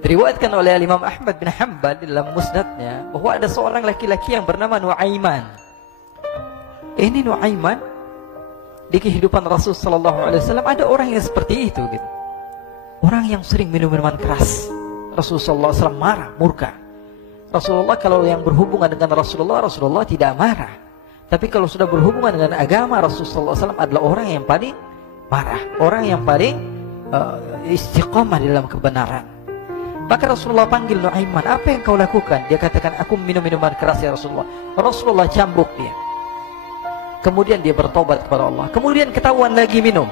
Diriwayatkan oleh Imam Ahmad bin Hanbal dalam musnadnya bahwa ada seorang laki-laki yang bernama Nuaiman. Ini Nuaiman di kehidupan Rasul sallallahu alaihi wasallam ada orang yang seperti itu gitu. Orang yang sering minum minuman keras. Rasulullah sallallahu alaihi wasallam marah, murka. Rasulullah kalau yang berhubungan dengan Rasulullah tidak marah. Tapi kalau sudah berhubungan dengan agama, Rasulullah sallallahu alaihi wasallam adalah orang yang paling marah, orang yang paling istiqamah dalam kebenaran. Maka Rasulullah panggil Nuaiman, apa yang kau lakukan? Dia katakan, aku minum minuman keras ya Rasulullah. Rasulullah cambuk dia. Kemudian dia bertobat kepada Allah. Kemudian ketahuan lagi minum.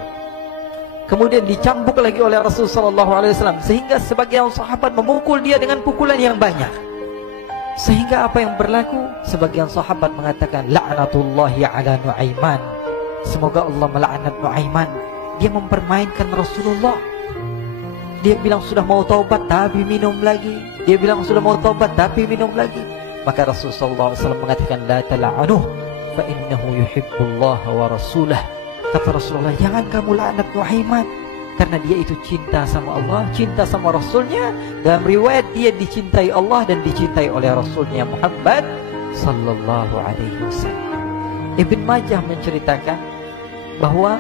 Kemudian dicambuk lagi oleh Rasulullah SAW. Sehingga sebagian sahabat memukul dia dengan pukulan yang banyak. Sehingga apa yang berlaku? Sebagian sahabat mengatakan, la'natullahi ala Nuaiman. Semoga Allah melaknat Nuaiman. Dia mempermainkan Rasulullah. Dia bilang sudah mau taubat tapi minum lagi. Dia bilang sudah mau taubat tapi minum lagi. Maka Rasulullah SAW mengatakan, la tala'anuh fa innahu yuhibbullah wa rasulah. Kata Rasulullah, jangan kamu laknat Nuaiman, karena dia itu cinta sama Allah, cinta sama Rasulnya. Dalam riwayat dia dicintai Allah dan dicintai oleh Rasulnya Muhammad sallallahu alaihi wasallam. Ibn Majah menceritakan bahwa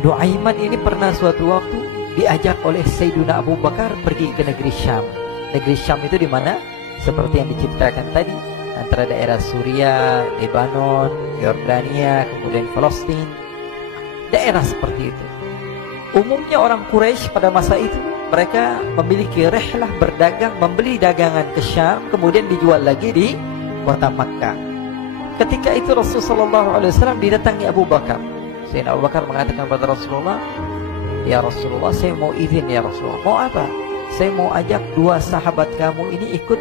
Nuaiman ini pernah suatu waktu diajak oleh Sayyidina Abu Bakar pergi ke negeri Syam. Negeri Syam itu di mana? Seperti yang diceritakan tadi, antara daerah Suriah, Lebanon, Yordania, kemudian Palestina. Daerah seperti itu. Umumnya orang Quraisy pada masa itu mereka memiliki rihlah berdagang, membeli dagangan ke Syam, kemudian dijual lagi di kota Makkah. Ketika itu Rasulullah SAW didatangi Abu Bakar. Sayyidina Abu Bakar mengatakan kepada Rasulullah, ya Rasulullah, saya mau izin ya Rasulullah. Mau apa? Saya mau ajak dua sahabat kamu ini ikut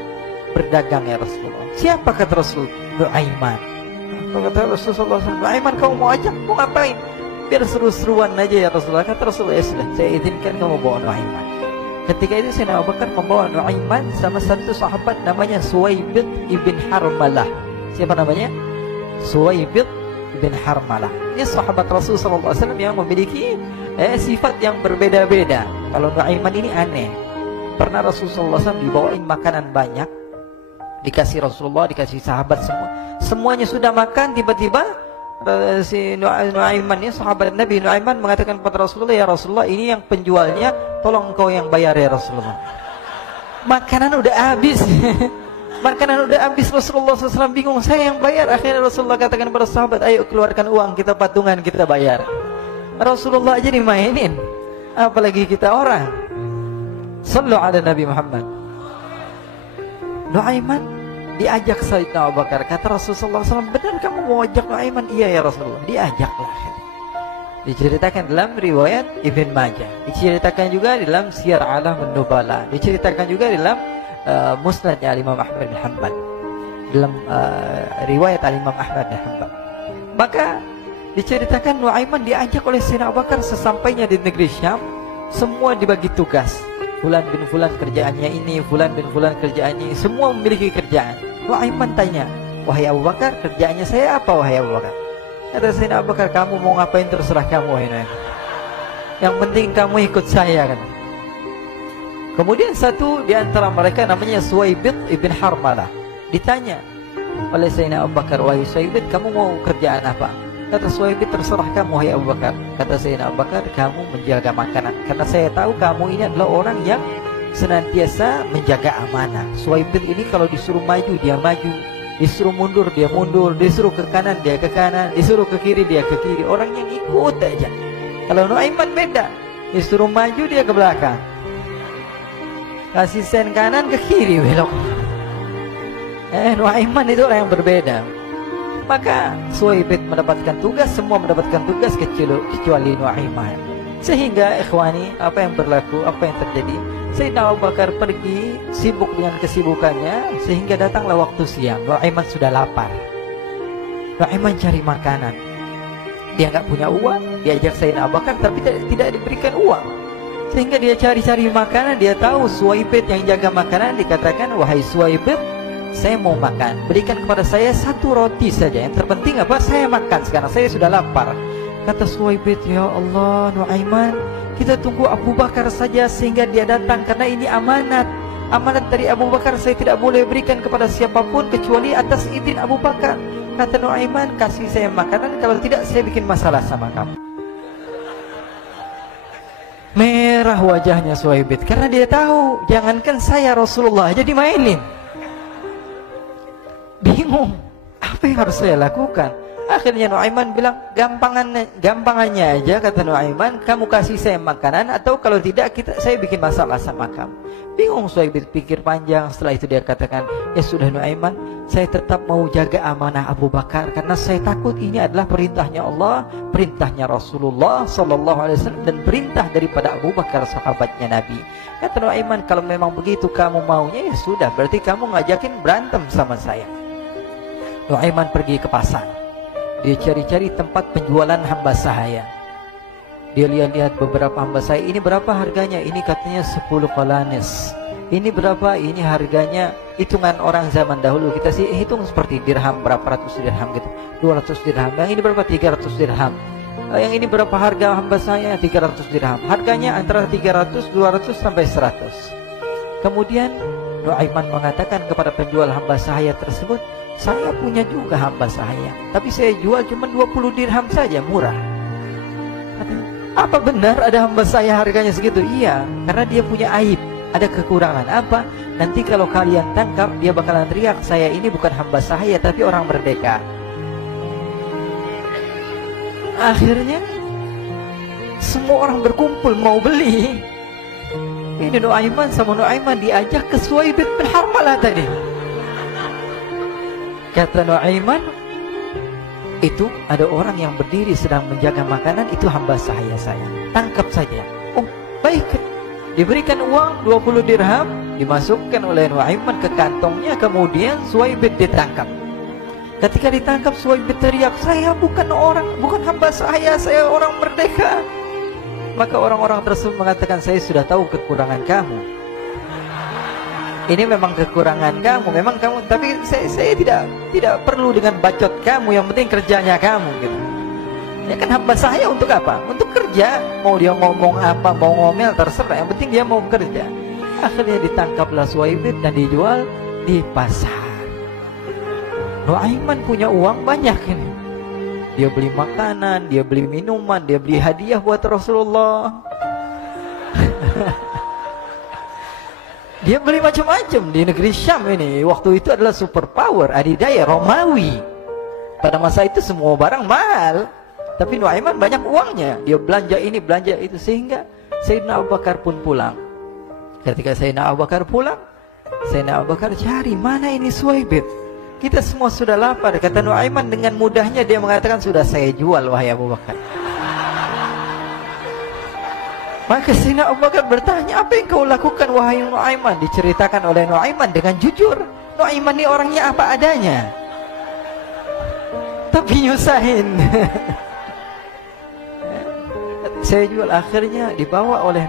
berdagang ya Rasulullah. Siapa kata Rasul? Nuaiman. Kata Rasulullah, Nuaiman kamu mau ajak? Mau ngapain? Biar seru-seruan aja ya Rasulullah. Kata Rasulullah, ya sudah, saya izinkan kamu bawa Nuaiman. Ketika itu Sayyidina Abu Bakar membawa Nuaiman sama satu sahabat namanya Suwaibid ibn Harmalah. Siapa namanya? Suwaibid ibn Harmalah. Ini sahabat Rasulullah SAW yang memiliki sifat yang berbeda-beda. Kalau Nuaiman ini aneh. Pernah Rasulullah SAW dibawain makanan banyak, dikasih Rasulullah, dikasih sahabat semua. Semuanya sudah makan, tiba-tiba si Nuaiman ini, sahabat Nabi Nuaiman mengatakan kepada Rasulullah, ya Rasulullah, ini yang penjualnya, tolong engkau yang bayar ya Rasulullah. Makanan udah habis. Makanan udah habis. Rasulullah SAW bingung, saya yang bayar. Akhirnya Rasulullah katakan kepada sahabat, ayo keluarkan uang, kita patungan, kita bayar. Rasulullah aja dimainin, apalagi kita orang. Sallu ala Nabi Muhammad. Nuaiman diajak Sayyidina Abu Bakar. Kata Rasulullah SAW, benar kamu mau ajak Nuaiman? Iya ya Rasulullah. Diajaklah. Diceritakan dalam riwayat Ibn Majah. Diceritakan juga dalam Siyar A'lam An-Nubala. Diceritakan juga dalam musnadnya Imam Ahmad bin Hanbal. Dalam riwayat Imam Ahmad bin Hanbal. Maka diceritakan Nuaiman diajak oleh Sayyidina Abu Bakar. Sesampainya di negeri Syam, semua dibagi tugas. Fulan bin Fulan kerjaannya ini, Fulan bin Fulan kerjaannya ini. Semua memiliki kerjaan. Nuaiman tanya, wahai Abu Bakar, kerjaannya saya apa wahai Abu Bakar? Kata Sayyidina Abu Bakar, kamu mau ngapain terserah kamu wahai Nuaiman. Yang penting kamu ikut saya kan. Kemudian satu di antara mereka namanya Suwaibid ibn Harmalah. Ditanya oleh Sayyidina Abu Bakar, wahai Suwaibid, kamu mau kerjaan apa? Kata Suwaibid, terserah kamu wahai Abu Bakar. Kata Sayyidina Abu Bakar, kamu menjaga makanan, karena saya tahu kamu ini adalah orang yang senantiasa menjaga amanah. Suwaibid ini kalau disuruh maju dia maju, disuruh mundur dia mundur, disuruh ke kanan dia ke kanan, disuruh ke kiri dia ke kiri. Orang yang ikut aja. Kalau Nuaiman beda, disuruh maju dia ke belakang, kasih sen kanan ke kiri belok. Nuaiman itu orang yang berbeda. Maka Suwaibid mendapatkan tugas, semua mendapatkan tugas kecuali Nuaiman. Sehingga ikhwani, apa yang berlaku, apa yang terjadi? Sayyidina Abu Bakar pergi sibuk dengan kesibukannya, sehingga datanglah waktu siang. Nuaiman sudah lapar. Nuaiman cari makanan. Dia nggak punya uang, diajak Sayyidina Abu Bakar tapi tidak diberikan uang. Sehingga dia cari-cari makanan. Dia tahu Suwaibid yang jaga makanan. Dikatakan, wahai Suwaibid, saya mau makan, berikan kepada saya satu roti saja. Yang terpenting apa? Saya makan sekarang, saya sudah lapar. Kata Suwaibid, ya Allah Nuaiman, Kita tunggu Abu Bakar saja sehingga dia datang, karena ini amanat. Amanat dari Abu Bakar, saya tidak boleh berikan kepada siapapun kecuali atas izin Abu Bakar. Kata Nuaiman, kasih saya makanan, kalau tidak saya bikin masalah sama kamu. Merah wajahnya Suhaibit, karena dia tahu jangankan saya, Rasulullah jadi mainin. Bingung, apa yang harus saya lakukan? Akhirnya Nuaiman bilang, gampangannya aja, kata Nuaiman, kamu kasih saya makanan, atau kalau tidak saya bikin masalah sama kamu. Bingung Suhaibit, pikir panjang. Setelah itu dia katakan, ya sudah Nuaiman, saya tetap mau jaga amanah Abu Bakar, karena saya takut ini adalah perintahnya Allah, perintahnya Rasulullah SAW, dan perintah daripada Abu Bakar, sahabatnya Nabi. Kata Nuaiman, kalau memang begitu kamu maunya, ya sudah, berarti kamu ngajakin berantem sama saya. Nuaiman pergi ke pasar. Dia cari-cari tempat penjualan hamba sahaya. Dia lihat-lihat beberapa hamba sahaya. Ini berapa harganya? Ini katanya 10 qalanis. Ini berapa? Ini harganya, hitungan orang zaman dahulu. Kita sih hitung seperti dirham, berapa ratus dirham gitu. 200 dirham. Yang ini berapa? 300 dirham. Yang ini berapa harga hamba sahaya? 300 dirham. Harganya antara 300, 200 sampai 100. Kemudian Nuaiman mengatakan kepada penjual hamba sahaya tersebut, saya punya juga hamba sahaya, tapi saya jual cuma 20 dirham saja, murah. Apa benar ada hamba saya harganya segitu? Iya, karena dia punya aib, ada kekurangan. Apa? Nanti kalau kalian tangkap, dia bakalan teriak, saya ini bukan hamba sahaya, tapi orang merdeka. Akhirnya semua orang berkumpul mau beli. Ini Nuaiman sama Nuaiman diajak ke Suhaibit bin Harmalah tadi. Kata Nuaiman, itu ada orang yang berdiri sedang menjaga makanan, itu hamba sahaya saya, tangkap saja. Oh baik. Diberikan uang 20 dirham, dimasukkan oleh Nuaiman ke kantongnya. Kemudian Suhaibit ditangkap. Ketika ditangkap, Suhaibit teriak, saya bukan hamba saya orang merdeka. Maka orang-orang tersebut mengatakan, saya sudah tahu kekurangan kamu. Ini memang kekurangan kamu, memang kamu, tapi saya tidak perlu dengan bacot kamu, yang penting kerjanya kamu gitu. Ya kan hamba saya untuk apa? Untuk kerja. Mau dia ngomong apa, mau ngomel terserah, yang penting dia mau kerja. Akhirnya ditangkaplah Suhaibit dan dijual di pasar. Nuaiman punya uang banyak ini. Dia beli makanan, dia beli minuman, dia beli hadiah buat Rasulullah. Dia beli macam-macam di negeri Syam ini. Waktu itu adalah superpower, adidaya Romawi. Pada masa itu semua barang mahal, tapi Nuaiman banyak uangnya. Dia belanja ini, belanja itu, sehingga Sayyidina Abu Bakar pun pulang. Ketika Sayyidina Abu Bakar pulang, Sayyidina Abu Bakar cari, mana ini Suhaibit? Kita semua sudah lapar. Kata Nuaiman dengan mudahnya dia mengatakan, sudah saya jual wahai Abu Bakar. Maka Sayyidina Abu Bakar bertanya, apa yang kau lakukan wahai Nuaiman? Diceritakan oleh Nuaiman dengan jujur. Nuaiman ini orangnya apa adanya, tapi nyusahin. Saya jual. Akhirnya dibawa oleh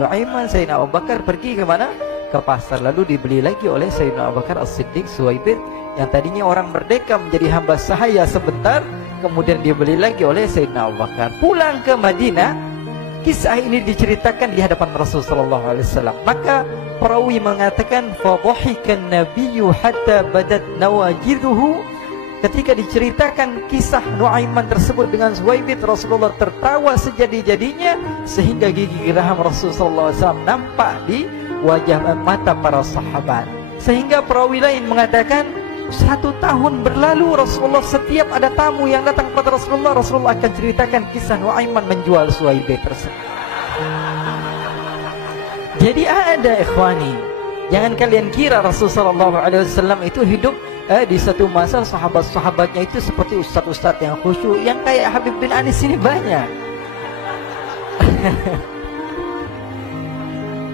Nuaiman. Sayyidina Abu Bakar pergi ke mana? Ke pasar. Lalu dibeli lagi oleh Sayyidina Abu Bakar As-Siddiq Suhaibit, yang tadinya orang merdeka menjadi hamba sahaya sebentar, kemudian dibeli lagi oleh Sayyidina Abu Bakar. Pulang ke Madinah, kisah ini diceritakan di hadapan Rasulullah SAW. Maka perawi mengatakan, fadhahikan nabiyyu hatta badat nawajiduhu. Ketika diceritakan kisah Nuaiman tersebut dengan Suhaibit, Rasulullah tertawa sejadi-jadinya sehingga gigi geraham Rasulullah SAW nampak di wajah mata para sahabat. Sehingga perawi lain mengatakan, 1 tahun berlalu, Rasulullah setiap ada tamu yang datang kepada Rasulullah, Rasulullah akan ceritakan kisah Nuaiman menjual Suhaibit tersebut. Jadi ada ikhwani, jangan kalian kira Rasulullah SAW itu hidup di satu masa sahabat-sahabatnya itu seperti ustadz-ustadz yang khusyuk, yang kayak Habib bin Anis ini banyak.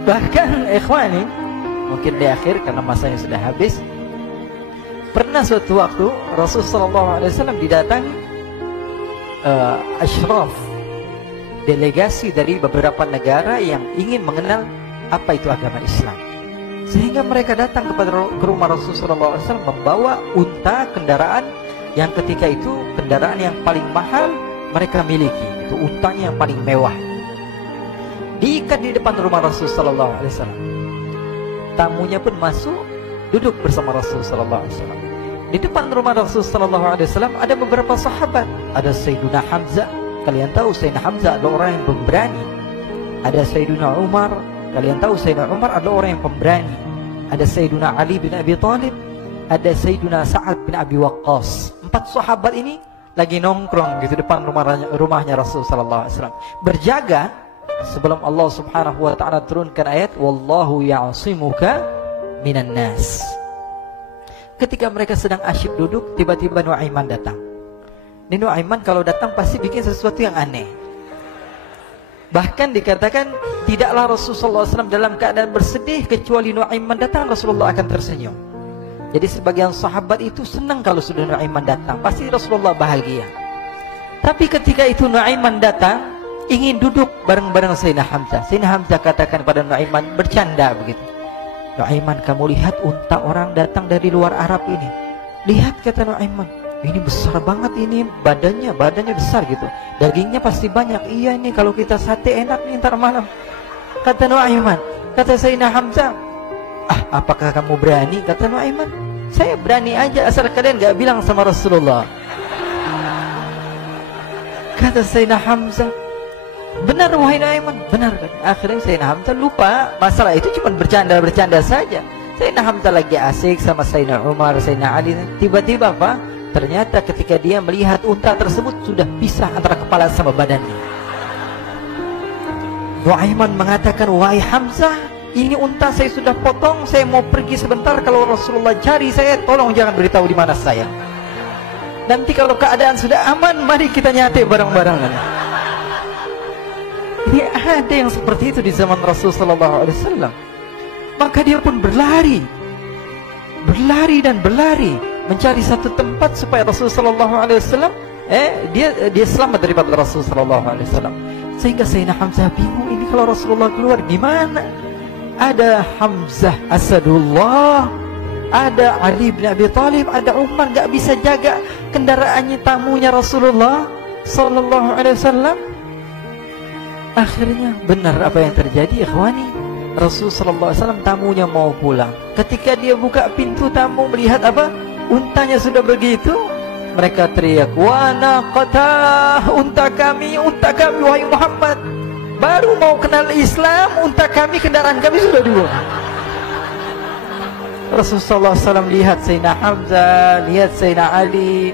Bahkan ikhwani, mungkin di akhir karena masanya sudah habis, pernah suatu waktu Rasulullah SAW didatangi ashraf, delegasi dari beberapa negara yang ingin mengenal apa itu agama Islam. Sehingga mereka datang ke rumah Rasulullah SAW membawa unta, kendaraan yang ketika itu kendaraan yang paling mahal mereka miliki, itu untanya yang paling mewah. diikat di depan rumah Rasul sallallahu alaihi wasallam. Tamunya pun masuk, duduk bersama Rasul sallallahu alaihi wasallam. Di depan rumah Rasul sallallahu alaihi wasallam ada beberapa sahabat. Ada Sayyiduna Hamzah. Kalian tahu Sayyidina Hamzah adalah orang yang pemberani. Ada Sayyiduna Umar. Kalian tahu Sayyidina Umar adalah orang yang pemberani. Ada Sayyiduna Ali bin Abi Thalib. Ada Sayyiduna Sa'ad bin Abi Waqqas. 4 sahabat ini lagi nongkrong gitu depan rumahnya Rasul sallallahu alaihi wasallam, berjaga sebelum Allah Subhanahu wa taala turunkan ayat wallahu ya'simuka minan nas. Ketika mereka sedang asyik duduk, tiba-tiba Nuaiman datang. Ini Nuaiman kalau datang pasti bikin sesuatu yang aneh. Bahkan dikatakan tidaklah Rasulullah SAW dalam keadaan bersedih, kecuali Nuaiman datang Rasulullah akan tersenyum. Jadi sebagian sahabat itu senang kalau sudah Nuaiman datang, pasti Rasulullah bahagia. Tapi ketika itu Nuaiman datang, ingin duduk bareng-bareng Sayyidina Hamzah. Sayyidina Hamzah katakan pada Nuaiman, bercanda begitu. Nuaiman, kamu lihat unta orang datang dari luar Arab ini. Lihat, kata Nuaiman, ini besar banget ini, badannya besar gitu. Dagingnya pasti banyak. Iya, ini kalau kita sate enak nih ntar malam. Kata Nuaiman. Kata Sayyidina Hamzah, apakah kamu berani? Kata Nuaiman, saya berani aja asal kalian gak bilang sama Rasulullah. Kata Sayyidina Hamzah, benar wahai Nuaiman, benar kan? Akhirnya Sayyidina Hamzah lupa masalah itu, cuma bercanda saja. Sayyidina Hamzah lagi asik sama Sayyidina Umar, Sayyidina Ali. Tiba-tiba apa? Ternyata ketika dia melihat unta tersebut sudah pisah antara kepala sama badannya. Nuaiman mengatakan, wahai Hamzah, ini unta saya sudah potong, saya mau pergi sebentar. Kalau Rasulullah cari saya, tolong jangan beritahu di mana saya. Nanti kalau keadaan sudah aman, mari kita nyate bareng-bareng. Ini ada yang seperti itu di zaman Rasul sallallahu alaihi wasallam. Maka dia pun berlari dan berlari mencari satu tempat supaya Rasul sallallahu alaihi wasallam dia selamat daripada Rasul sallallahu alaihi wasallam. Sehingga Sayyidina Hamzah bingung, ini kalau Rasulullah keluar gimana? Ada Hamzah Asadullah, ada Ali bin Abi Thalib, ada Umar, gak bisa jaga kendaraannya tamunya Rasulullah sallallahu alaihi wasallam. Akhirnya benar apa yang terjadi, ikhwani. Rasul sallallahu alaihi wasallam tamunya mau pulang. Ketika dia buka pintu tamu melihat apa? Untanya sudah begitu. Mereka teriak, "Wa naqata, unta kami wahai Muhammad. Baru mau kenal Islam, unta kami, kendaraan kami sudah 2." Rasulullah SAW lihat Sayyidina Hamzah, lihat Sayyidina Ali.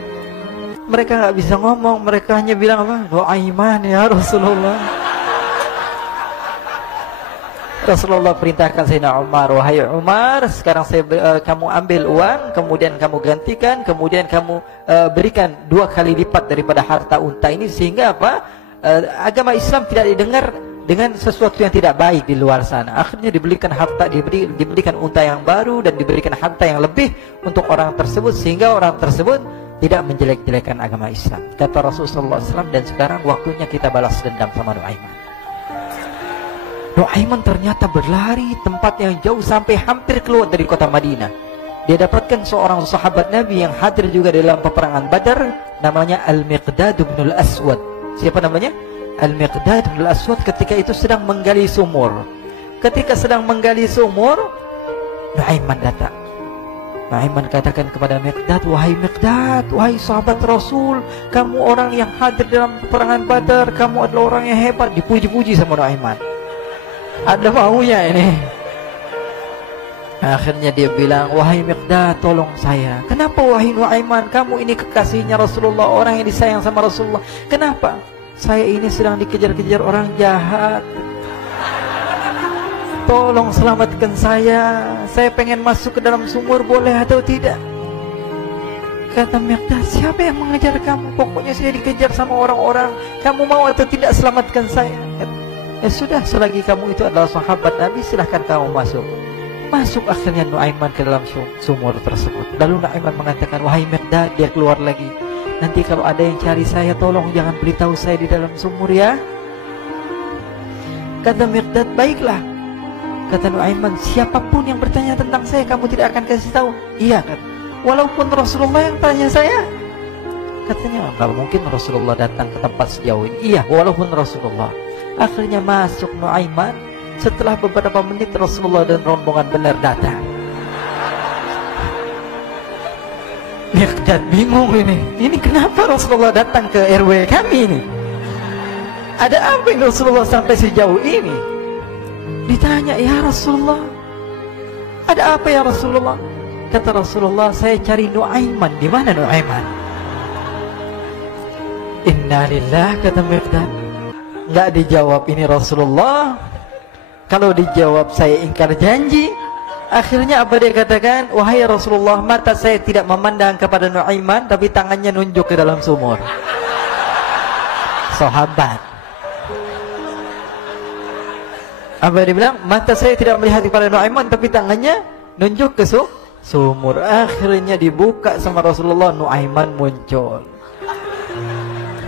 Mereka gak bisa ngomong, mereka hanya bilang apa? Nuaiman ya Rasulullah. Rasulullah perintahkan Sayyidina Umar, wahai Umar, sekarang kamu ambil uang, kemudian kamu gantikan, kemudian kamu berikan 2 kali lipat daripada harta unta ini, sehingga apa? Agama Islam tidak didengar dengan sesuatu yang tidak baik di luar sana. Akhirnya diberikan harta, diberikan unta yang baru dan diberikan harta yang lebih untuk orang tersebut, sehingga orang tersebut tidak menjelek-jelekan agama Islam. Kata Rasulullah SAW, dan sekarang waktunya kita balas dendam sama Nuaiman. Nuaiman ternyata berlari tempat yang jauh sampai hampir keluar dari kota Madinah. Dia dapatkan seorang sahabat Nabi yang hadir juga dalam peperangan Badar, namanya Al-Miqdad bin Al-Aswad. Siapa namanya? Al-Miqdad bin Al-Aswad ketika itu sedang menggali sumur. Ketika sedang menggali sumur, Nuaiman datang. Nuaiman katakan kepada Miqdad, wahai Miqdad, wahai sahabat Rasul, kamu orang yang hadir dalam peperangan Badar, kamu adalah orang yang hebat. Dipuji-puji sama Nuaiman. Ada maunya ini. Akhirnya dia bilang, wahai Miqdad, tolong saya. Kenapa wahai Nuaiman, kamu ini kekasihnya Rasulullah, orang yang disayang sama Rasulullah. Kenapa? Saya ini sedang dikejar-kejar orang jahat. Tolong selamatkan saya. Saya pengen masuk ke dalam sumur, boleh atau tidak? Kata Miqdad, siapa yang mengejar kamu? Pokoknya saya dikejar sama orang-orang. Kamu mau atau tidak selamatkan saya? Ya sudah, selagi kamu itu adalah sahabat Nabi, silahkan kamu masuk. Masuk akhirnya Nuaiman ke dalam sumur tersebut. Lalu Nuaiman mengatakan, wahai Miqdad, dia keluar lagi. Nanti kalau ada yang cari saya, tolong jangan beritahu saya di dalam sumur ya. Kata Miqdad, baiklah. Kata Nuaiman, siapapun yang bertanya tentang saya, kamu tidak akan kasih tahu. Iya kan? Walaupun Rasulullah yang tanya saya. Katanya, kalau mungkin Rasulullah datang ke tempat sejauh ini. Iya, walaupun Rasulullah. Akhirnya masuk Nuaiman. Setelah beberapa menit Rasulullah dan rombongan benar datang. Miqdad bingung ini kenapa Rasulullah datang ke RW kami ini? Ada apa yang Rasulullah sampai sejauh ini? Ditanya, ya Rasulullah, ada apa ya Rasulullah? Kata Rasulullah, saya cari Nuaiman. Di mana Nuaiman? Innalillah, kata Miqdad. Nggak dijawab ini Rasulullah. Kalau dijawab saya ingkar janji. Akhirnya apa dia katakan? Wahai Rasulullah, mata saya tidak memandang kepada Nuaiman, tapi tangannya nunjuk ke dalam sumur. Sahabat. Apa dia bilang? Mata saya tidak melihat kepada Nuaiman, tapi tangannya nunjuk ke sumur. Akhirnya dibuka sama Rasulullah, Nuaiman muncul.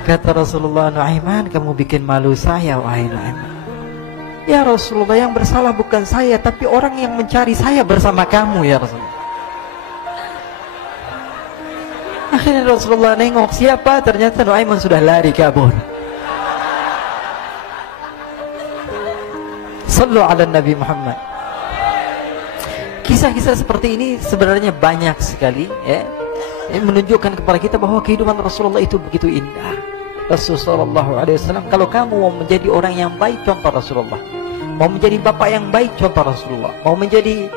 Kata Rasulullah, Nuaiman, kamu bikin malu saya, wahai Nuaiman. Ya Rasulullah, yang bersalah bukan saya, tapi orang yang mencari saya bersama kamu, ya Rasulullah. Akhirnya Rasulullah nengok, siapa? Ternyata Nuaiman sudah lari kabur. Sallu ala Nabi Muhammad. Kisah-kisah seperti ini sebenarnya banyak sekali, ya. Ini menunjukkan kepada kita bahwa kehidupan Rasulullah itu begitu indah. Rasulullah SAW, kalau kamu mau menjadi orang yang baik, contoh Rasulullah. Mau menjadi bapak yang baik, contoh Rasulullah. Mau menjadi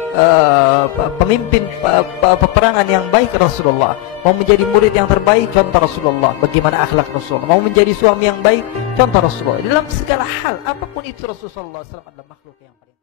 pemimpin peperangan yang baik, Rasulullah. Mau menjadi murid yang terbaik, contoh Rasulullah. Bagaimana akhlak Rasulullah. Mau menjadi suami yang baik, contoh Rasulullah. Dalam segala hal, apapun itu Rasulullah SAW adalah makhluk yang paling